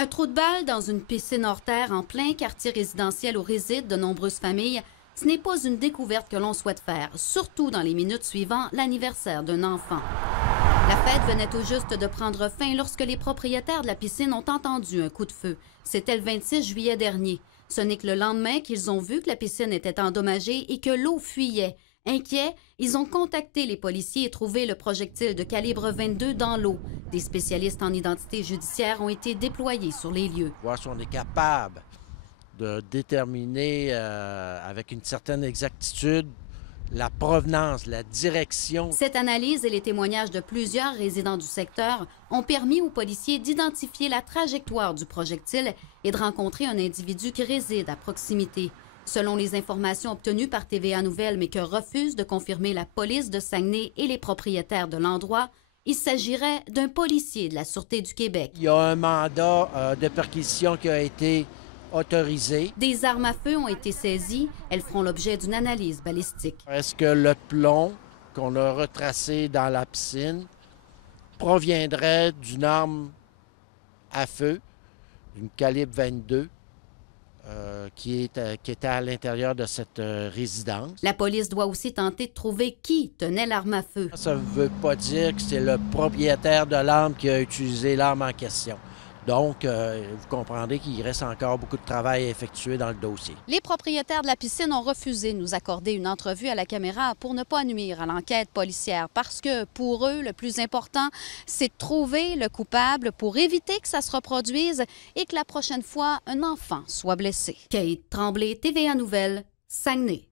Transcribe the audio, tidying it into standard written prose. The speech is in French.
Un trou de balle dans une piscine hors terre en plein quartier résidentiel où résident de nombreuses familles, ce n'est pas une découverte que l'on souhaite faire, surtout dans les minutes suivant l'anniversaire d'un enfant. La fête venait tout juste de prendre fin lorsque les propriétaires de la piscine ont entendu un coup de feu. C'était le 26 juillet dernier. Ce n'est que le lendemain qu'ils ont vu que la piscine était endommagée et que l'eau fuyait. Inquiets, ils ont contacté les policiers et trouvé le projectile de calibre 22 dans l'eau. Des spécialistes en identité judiciaire ont été déployés sur les lieux. Voir si on est capable de déterminer avec une certaine exactitude la provenance, la direction. Cette analyse et les témoignages de plusieurs résidents du secteur ont permis aux policiers d'identifier la trajectoire du projectile et de rencontrer un individu qui réside à proximité. Selon les informations obtenues par TVA Nouvelles, mais que refuse de confirmer la police de Saguenay et les propriétaires de l'endroit, il s'agirait d'un policier de la Sûreté du Québec. Il y a un mandat de perquisition qui a été autorisé. Des armes à feu ont été saisies. Elles feront l'objet d'une analyse balistique. Est-ce que le plomb qu'on a retracé dans la piscine proviendrait d'une arme à feu, d'une calibre 22, qui était à l'intérieur de cette résidence? La police doit aussi tenter de trouver qui tenait l'arme à feu. Ça ne veut pas dire que c'est le propriétaire de l'arme qui a utilisé l'arme en question. Donc, vous comprendrez qu'il reste encore beaucoup de travail à effectuer dans le dossier. Les propriétaires de la piscine ont refusé de nous accorder une entrevue à la caméra pour ne pas nuire à l'enquête policière parce que, pour eux, le plus important, c'est de trouver le coupable pour éviter que ça se reproduise et que la prochaine fois, un enfant soit blessé. Kate Tremblay, TVA Nouvelles, Saguenay.